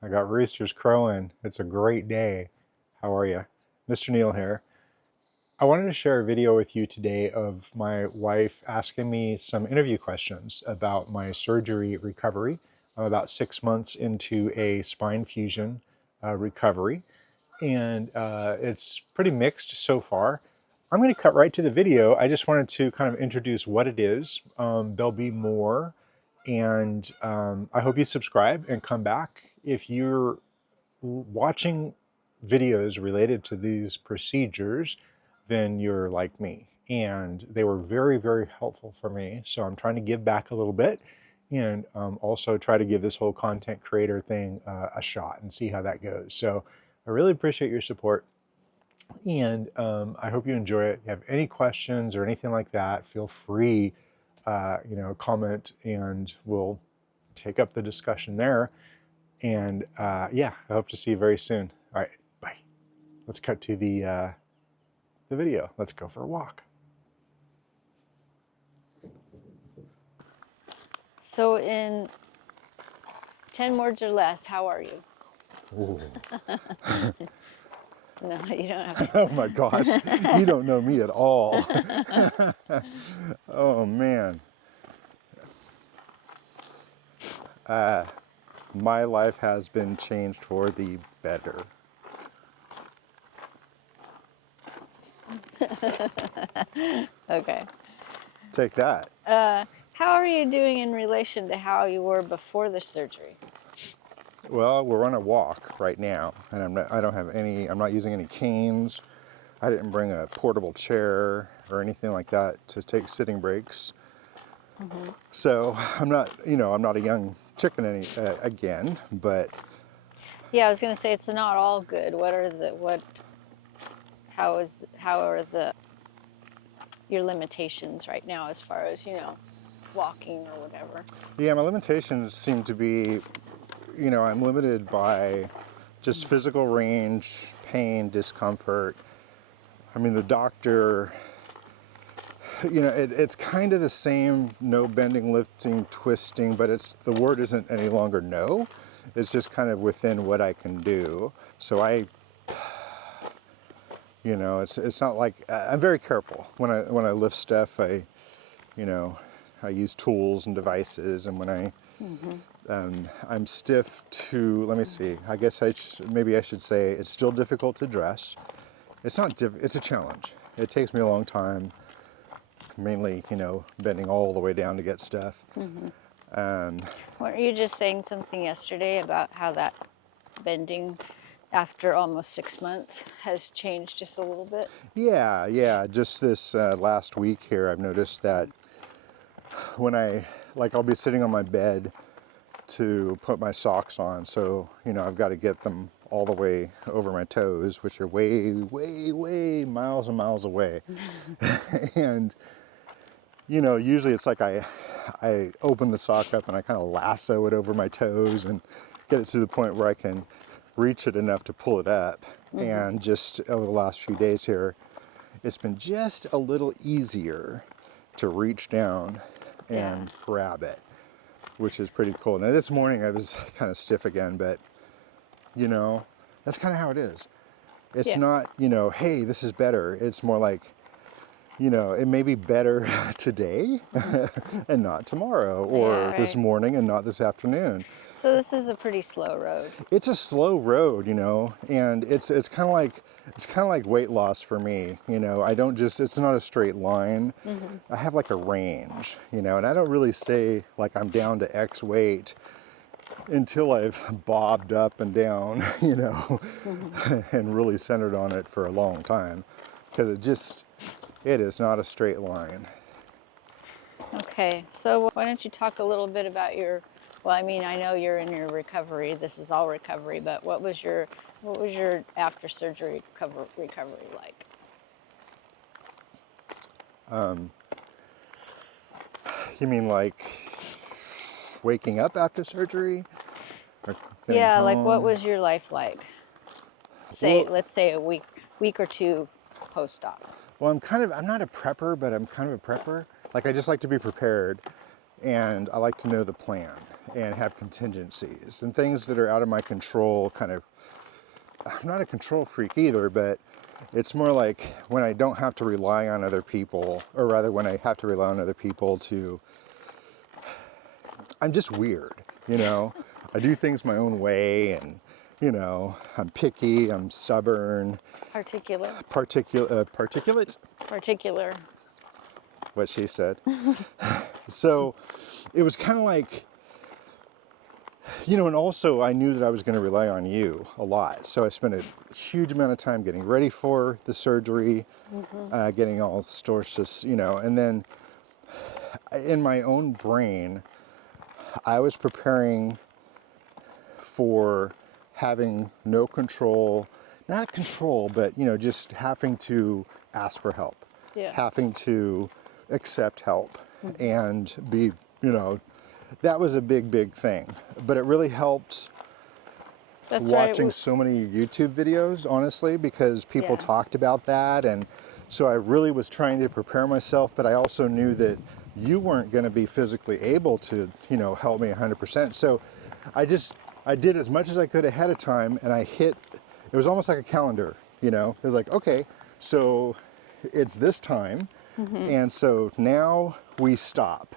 I got roosters crowing. It's a great day. How are you? Mr. Neal here. I wanted to share a video with you today of my wife asking me some interview questions about my surgery recovery. I'm about 6 months into a spine fusion recovery, and it's pretty mixed so far. I'm going to cut right to the video. I just wanted to kind of introduce what it is. There'll be more, and I hope you subscribe and come back. If you're watching videos related to these procedures, then you're like me. And they were very, very helpful for me. So I'm trying to give back a little bit and also try to give this whole content creator thing a shot and see how that goes. So I really appreciate your support. And I hope you enjoy it. If you have any questions or anything like that, feel free, comment, and we'll take up the discussion there. And yeah, I hope to see you very soon. All right, bye. Let's cut to the video. Let's go for a walk. So in 10 words or less, how are you? Ooh. No, you don't have to. Oh my gosh, you don't know me at all. Oh man. My life has been changed for the better. Okay. Take that. How are you doing in relation to how you were before the surgery? Well, we're on a walk right now, and I'm not using any canes. I didn't bring a portable chair or anything like that to take sitting breaks. Mm-hmm. So I'm not a young chicken again, but Yeah, I was going to say it's not all good. How are your limitations right now as far as, walking or whatever? Yeah, my limitations seem to be, I'm limited by just physical range, pain, discomfort. I mean, the doctor, it's kind of the same, no bending, lifting, twisting, but the word isn't any longer no. It's just kind of within what I can do. So it's not like, I'm very careful. When I lift stuff, I use tools and devices, and when I'm stiff to, let me see, I guess maybe I should say it's still difficult to dress. It's a challenge. It takes me a long time, mainly, bending all the way down to get stuff. Weren't you just saying something yesterday about how that bending after almost 6 months has changed just a little bit? Yeah, just this last week here, I've noticed that when I'll be sitting on my bed to put my socks on, so I've got to get them all the way over my toes, which are way, way, way miles and miles away. And usually it's like I open the sock up and I kind of lasso it over my toes and get it to the point where I can reach it enough to pull it up. And just over the last few days here, it's been just a little easier to reach down and grab it, which is pretty cool. Now this morning I was kind of stiff again, but that's kind of how it is. It's not, hey, this is better. It's more like, it may be better today and not tomorrow, or this morning and not this afternoon. So this is a pretty slow road. It's a slow road, and it's kind of like weight loss for me. It's not a straight line. I have like a range, and I don't really say like I'm down to X weight until I've bobbed up and down, and really centered on it for a long time, because it is not a straight line. Okay, so why don't you talk a little bit about I know you're in your recovery. This is all recovery, but what was your after surgery recovery like? You mean like waking up after surgery? Or Yeah, like home? what was your life like? Let's say a week or two post-op. Well, I'm not a prepper, but I'm kind of a prepper. Like, I just like to be prepared, and I like to know the plan. and have contingencies and things that are out of my control. Kind of, I'm not a control freak either, but it's more like when I don't have to rely on other people, or rather when I have to rely on other people to, I'm just weird, you know? I do things my own way, and, you know, I'm picky, I'm stubborn. Particular. Particulates? Particular. What she said. So it was kind of like, you know, and also I knew that I was going to rely on you a lot. So I spent a huge amount of time getting ready for the surgery, getting all sources, you know, and then in my own brain, I was preparing for having no control, not control, but, you know, just having to ask for help, Yeah. having to accept help and be, you know, that was a big, big thing. But it really helped That's watching right. so many YouTube videos, honestly, because people Yeah. talked about that. And so I really was trying to prepare myself, but I also knew that you weren't going to be physically able to, you know, help me 100%. So I did as much as I could ahead of time, and it was almost like a calendar, you know. It was like, okay, so it's this time, and so now we stop,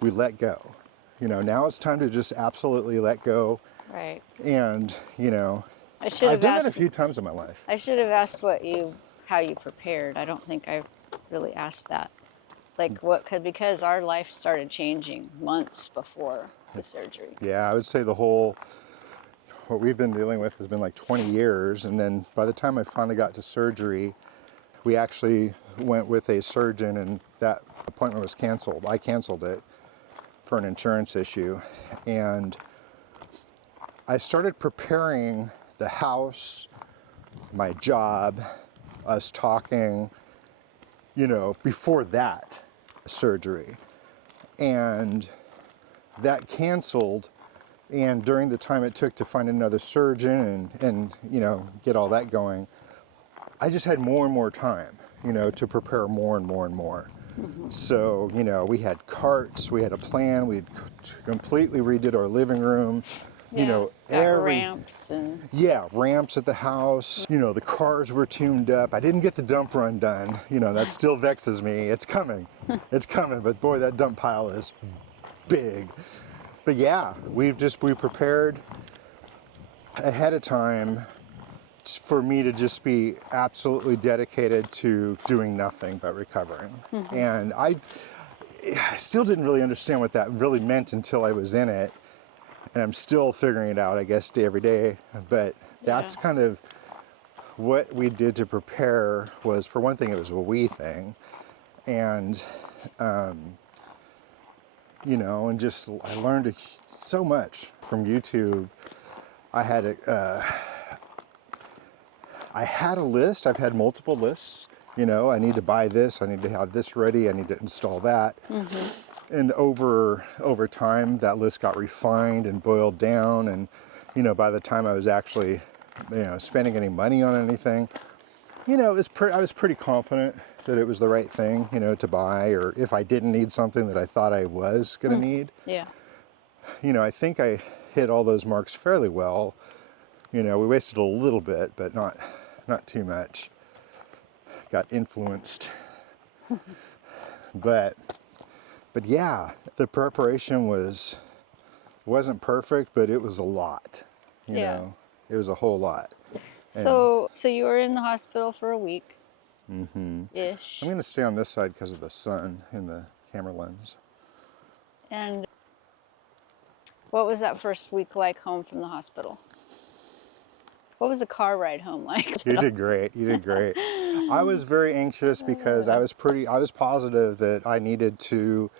we let go. You know, now it's time to just absolutely let go. Right. And, you know, I should I've have done that a asked. few times in my life. I should have asked how you prepared. I don't think I really asked that. Like because our life started changing months before the surgery. Yeah, I would say what we've been dealing with has been like 20 years. And then by the time I finally got to surgery, we actually went with a surgeon, and that appointment was canceled. I canceled it for an insurance issue. And I started preparing the house, my job, us talking, you know, before that surgery. And that canceled. And during the time it took to find another surgeon and you know, get all that going, I just had more and more time, you know, to prepare more and more and more. So, you know, we had carts, we had a plan, we completely redid our living room, you know, got ramps and yeah, ramps at the house, you know, the cars were tuned up. I didn't get the dump run done, you know, that still vexes me. It's coming, but boy, that dump pile is big. But yeah, we prepared ahead of time for me to just be absolutely dedicated to doing nothing but recovering. And I still didn't really understand what that really meant until I was in it. And I'm still figuring it out, I guess, every day. But that's kind of what we did to prepare. Was, for one thing, it was a we thing. And, you know, and just I learned so much from YouTube. I had a list. I've had multiple lists. You know, I need to buy this. I need to have this ready. I need to install that. And over time, that list got refined and boiled down. And, you know, by the time I was actually, you know, spending any money on anything, you know, I was pretty confident that it was the right thing, you know, to buy. Or if I didn't need something that I thought I was going to need, yeah. you know, I think I hit all those marks fairly well. You know, we wasted a little bit, but not too much. Got influenced. But yeah, the preparation wasn't perfect, but it was a lot. You know, it was a whole lot. So you were in the hospital for a week. Ish. I'm going to stay on this side because of the sun in the camera lens. And what was that first week like home from the hospital? What was the car ride home like? You did great. You did great. I was very anxious because I was positive that I needed to,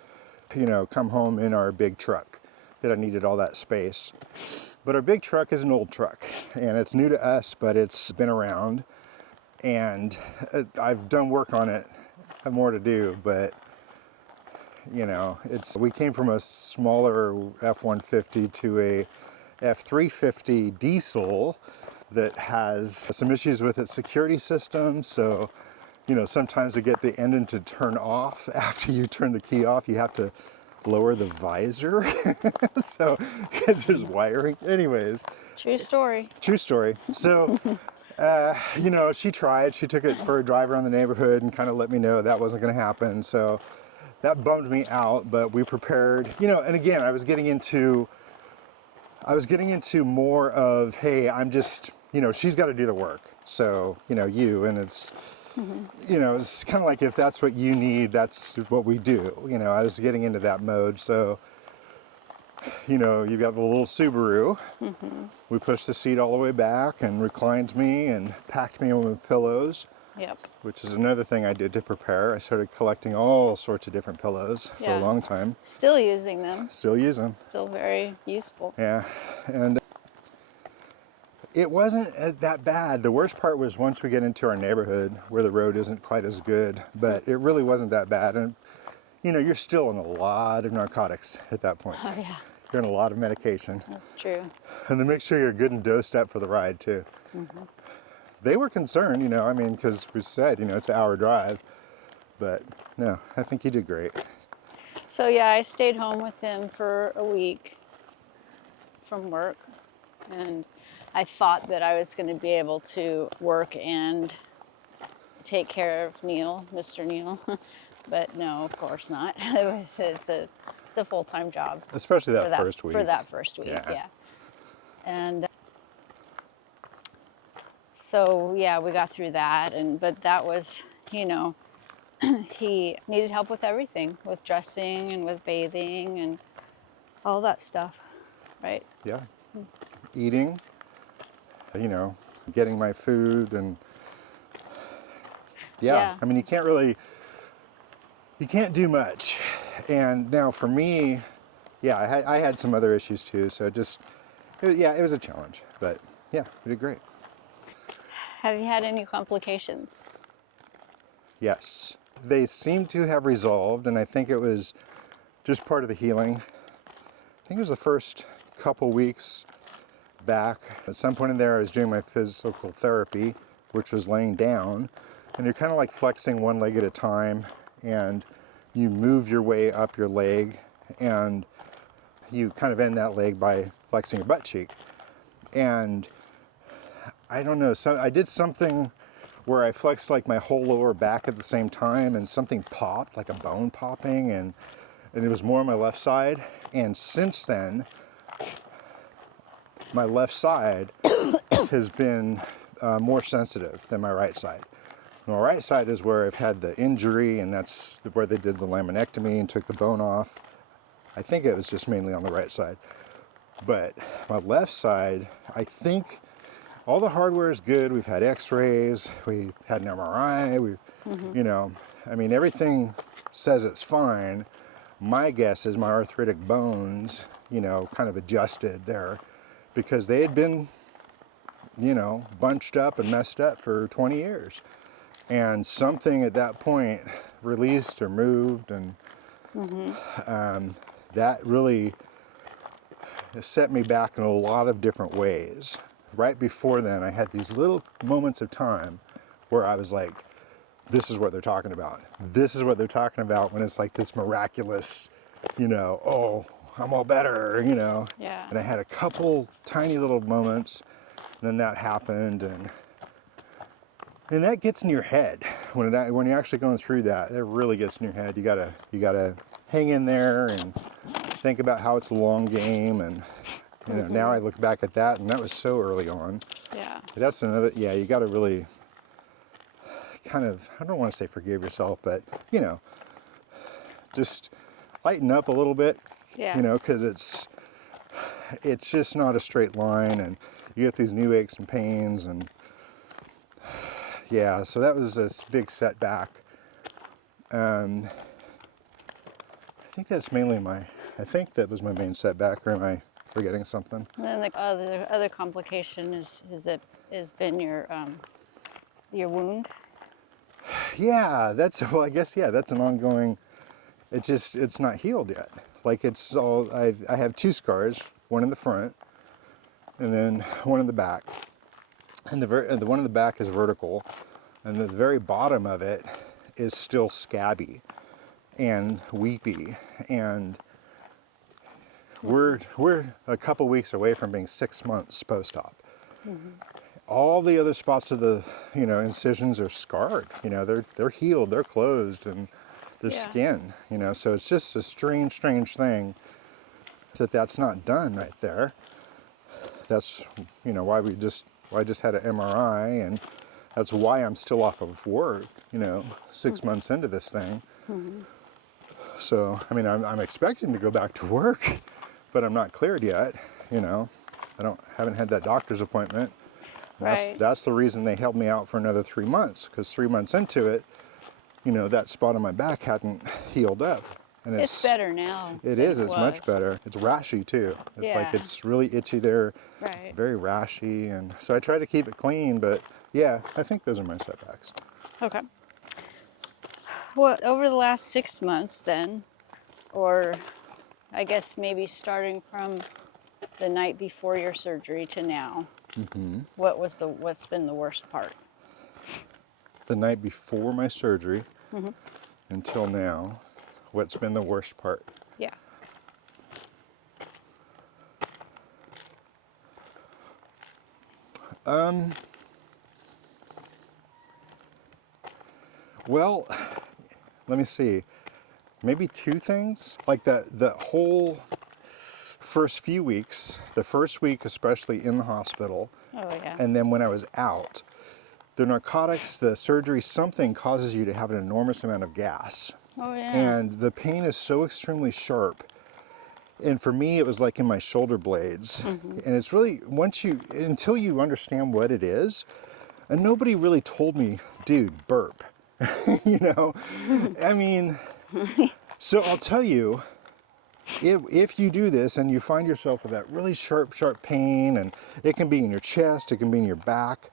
you know, come home in our big truck, that I needed all that space. But our big truck is an old truck, and it's new to us, but it's been around, and I've done work on it. I have more to do, but, you know, we came from a smaller F-150 to a F-350 diesel that has some issues with its security system. So, you know, sometimes to get the engine to turn off after you turn the key off, you have to lower the visor. So, because there's wiring. Anyways, True story. true story. So, you know, she tried. She took it for a drive around the neighborhood and kind of let me know that wasn't going to happen. So that bummed me out, but we prepared, you know, and again, I was getting into more of, hey, I'm just, you know, she's got to do the work. So, you know, and it's, you know, it's kind of like, if that's what you need, that's what we do. You know, I was getting into that mode. So, you know, you've got the little Subaru. We pushed the seat all the way back and reclined me and packed me in with pillows. Yep. Which is another thing I did to prepare. I started collecting all sorts of different pillows for a long time. Still using them. Still use them. Still very useful. Yeah, and it wasn't that bad. The worst part was once we get into our neighborhood where the road isn't quite as good, but it really wasn't that bad. And you know, you're still on a lot of narcotics at that point. Oh yeah. You're on a lot of medication. That's true. And then make sure you're good and dosed up for the ride too. They were concerned, you know, I mean, because we said, you know, it's an hour drive, but no, I think you did great. So yeah, I stayed home with him for a week from work, and I thought that I was going to be able to work and take care of Neil, Mr. Neil, but no, of course not. It's a full-time job. Especially that first week. For that first week, Yeah. yeah. And so yeah, we got through that, but that was, you know, he needed help with everything, with dressing and with bathing and all that stuff, right? Yeah. Eating, you know, getting my food and Yeah. I mean, you can't do much. And now for me, yeah, I had some other issues too. So it was a challenge, but yeah, we did great. Have you had any complications? Yes. They seem to have resolved, and I think it was just part of the healing. I think it was the first couple weeks back. At some point in there, I was doing my physical therapy, which was laying down, and you're kind of like flexing one leg at a time, and you move your way up your leg, and you kind of end that leg by flexing your butt cheek. And I don't know, so I did something where I flexed like my whole lower back at the same time, and something popped, like a bone popping, and it was more on my left side. And since then, my left side has been more sensitive than my right side. My right side is where I've had the injury, and that's where they did the laminectomy and took the bone off. I think it was just mainly on the right side. But my left side, I think all the hardware is good. We've had x-rays, we had an MRI, you know, I mean, everything says it's fine. My guess is my arthritic bones, you know, kind of adjusted there because they had been, you know, bunched up and messed up for 20 years. And something at that point released or moved, and that really set me back in a lot of different ways. Right before then, I had these little moments of time where I was like, this is what they're talking about. This is what they're talking about when it's like this miraculous, you know, oh, I'm all better, you know. Yeah. And I had a couple tiny little moments, and then that happened, and that gets in your head when you're actually going through that. It really gets in your head. You gotta hang in there and think about how it's a long game, and you know, now I look back at that, and that was so early on. Yeah. That's another, yeah, you got to really kind of, I don't want to say forgive yourself, but, you know, just lighten up a little bit, Yeah. you know, because it's just not a straight line, and you get these new aches and pains, and yeah, so that was this big setback. I think that was my main setback, or am I forgetting something? And then the other complication has been your wound. Yeah, I guess, yeah, that's an ongoing, it's not healed yet. Like I have two scars, one in the front and then one in the back. And the one in the back is vertical, and the very bottom of it is still scabby and weepy. And we're a couple weeks away from being 6 months post-op. All the other spots of the, incisions are scarred. They're healed, they're closed, and their Yeah. skin. So it's just a strange thing that's not done right there. That's why I just had an MRI, and that's why I'm still off of work. 6 months into this thing. So I mean, I'm expecting to go back to work, but I'm not cleared yet. Haven't had that doctor's appointment. Right. That's the reason they held me out for another 3 months, because 3 months into it, that spot on my back hadn't healed up. And It's better now. It than is, it it's much was. better. It's rashy too. It's like Yeah. it's really itchy there, Right. very rashy. And so I try to keep it clean, but yeah, I think those are my setbacks. Okay. Well, over the last 6 months then, or I guess maybe starting from the night before your surgery to now, what's been the worst part? The night before my surgery until now, what's been the worst part? Yeah. Well, let me see. Maybe two things. Like the whole first few weeks, the first week especially in the hospital, Oh yeah. and then when I was out, the narcotics, the surgery, something causes you to have an enormous amount of gas. Oh yeah. And the pain is so extremely sharp. And for me, it was like in my shoulder blades. And it's really, until you understand what it is, and nobody really told me, dude, burp. I mean, so I'll tell you, if you do this and you find yourself with that really sharp pain, and it can be in your chest, it can be in your back,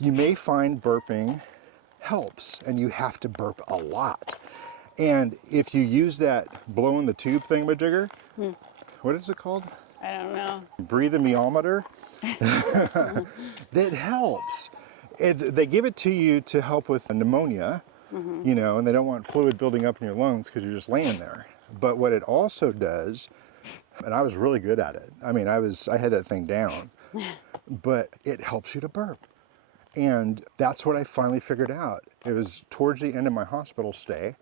you may find burping helps, and you have to burp a lot. And if you use that blow in the tube thingamajigger, what is it called? I don't know. Breathe-o-meometer. That helps. They give it to you to help with pneumonia, and they don't want fluid building up in your lungs because you're just laying there. But what it also does, and I was really good at it. I mean, I had that thing down, but it helps you to burp. And that's what I finally figured out. It was towards the end of my hospital stay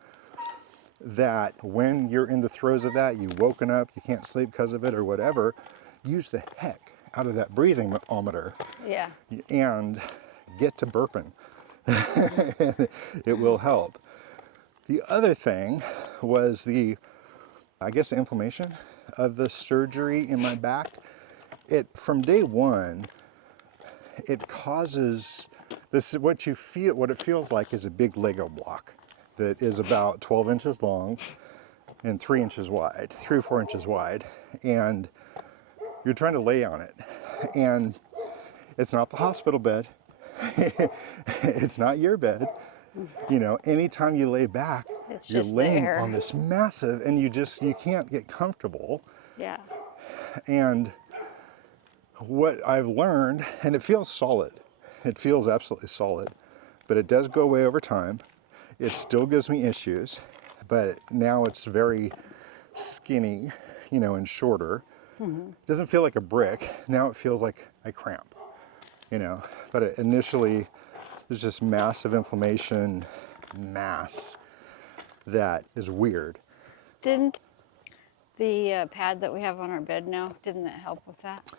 that when you're in the throes of that, you've woken up, you can't sleep because of it or whatever, use the heck out of that breathing-ometer Yeah. and get to burping. It will help. The other thing was I guess, the inflammation of the surgery in my back. From day one, it causes what it feels like is a big Lego block that is about 12 inches long and 3 inches wide, 3 or 4 inches wide. And you're trying to lay on it. And it's not the hospital bed. It's not your bed. Anytime you lay back, It's you're just laying there. on this massive, and you can't get comfortable. Yeah. And what I've learned, and it feels solid, it feels absolutely solid, but it does go away over time. It still gives me issues, but now it's very skinny, and shorter. It doesn't feel like a brick. Now it feels like I cramp, but initially there's this massive inflammation mass that is weird. Didn't the pad that we have on our bed now, didn't that help with that?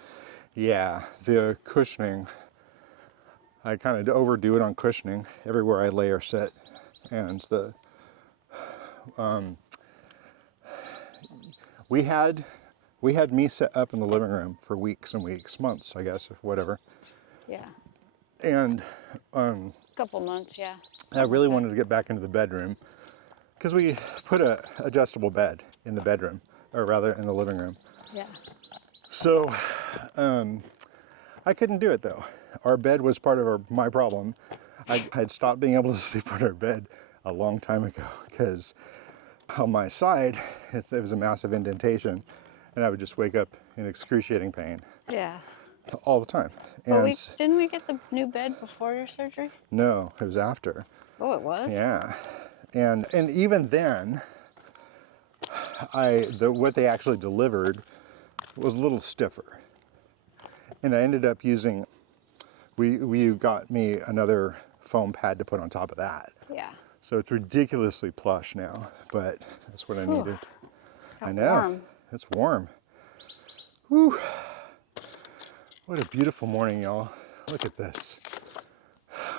Yeah, the cushioning, I kind of overdo it on cushioning everywhere I lay or sit. And we had me set up in the living room for weeks and weeks, months, I guess, or whatever. Yeah. And A couple months, yeah. I really wanted to get back into the bedroom because we put a adjustable bed in the bedroom, or rather in the living room. Yeah. So I couldn't do it though. Our bed was part of my problem. I had stopped being able to sleep on our bed a long time ago because on my side, it was a massive indentation, and I would just wake up in excruciating pain Yeah. all the time. But And didn't we get the new bed before your surgery? no, it was after. Oh, it was? Yeah. And even then, what they actually delivered was a little stiffer. And I ended up using, we got me another foam pad to put on top of that. Yeah. So it's ridiculously plush now, but that's what I Whew. needed. Got I know, warm. it's warm. Whew. What a beautiful morning, y'all. Look at this.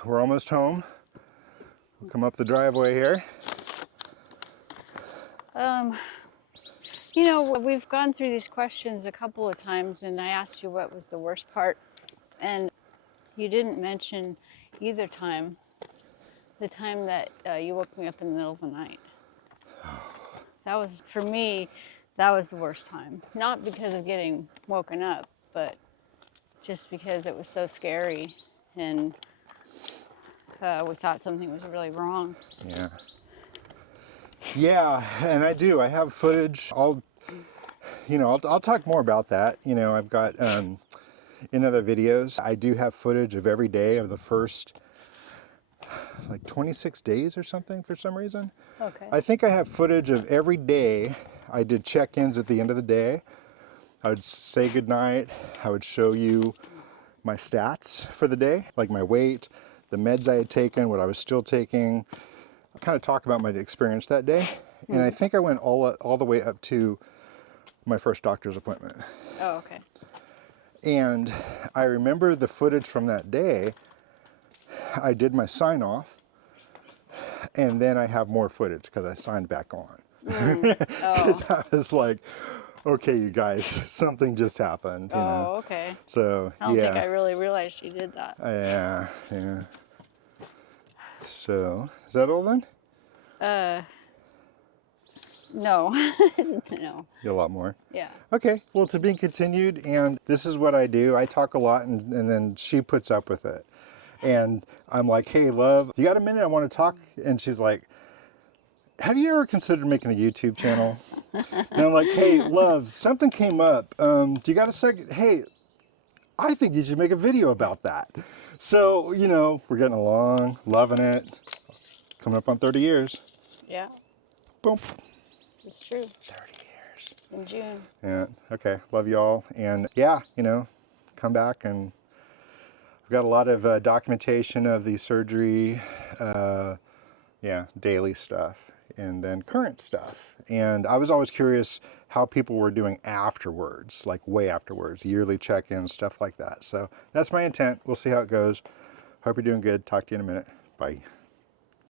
We're almost home. We'll come up the driveway here. You know, we've gone through these questions a couple of times, and I asked you what was the worst part, and you didn't mention either time, the time that you woke me up in the middle of the night. That was, for me, that was the worst time. Not because of getting woken up, but just because it was so scary, and we thought something was really wrong. Yeah. Yeah, and I do. I have footage. I'll talk more about that. You know, I've got in other videos. I do have footage of every day of the first like 26 days or something for some reason. Okay. I think I have footage of every day. I did check-ins at the end of the day. I would say goodnight. I would show you my stats for the day, like my weight, the meds I had taken, what I was still taking. I kind of talk about my experience that day. And I think I went all the way up to my first doctor's appointment. Oh, okay. And I remember the footage from that day. I did my sign off, and then I have more footage because I signed back on. Because I was like, okay, you guys, something just happened. You know? Okay. So I don't yeah. think I really realized you did that. Yeah. So is that all then? No. No. A lot more. Yeah. Okay, well, to be continued, and this is what I do. I talk a lot, and then she puts up with it. And I'm like, hey, love, you got a minute? I want to talk. And she's like, have you ever considered making a YouTube channel? And I'm like, hey, love, something came up. Do you got a second? Hey, I think you should make a video about that. So, you know, we're getting along, loving it. Coming up on 30 years. Yeah. Boom. It's true. 30 years. In June. Yeah, okay, love y'all. And yeah, you know, come back, and I've got a lot of documentation of the surgery, daily stuff, and then current stuff. And I was always curious how people were doing afterwards, like way afterwards, yearly check-ins, stuff like that. So that's my intent. We'll see how it goes. Hope you're doing good. Talk to you in a minute. Bye.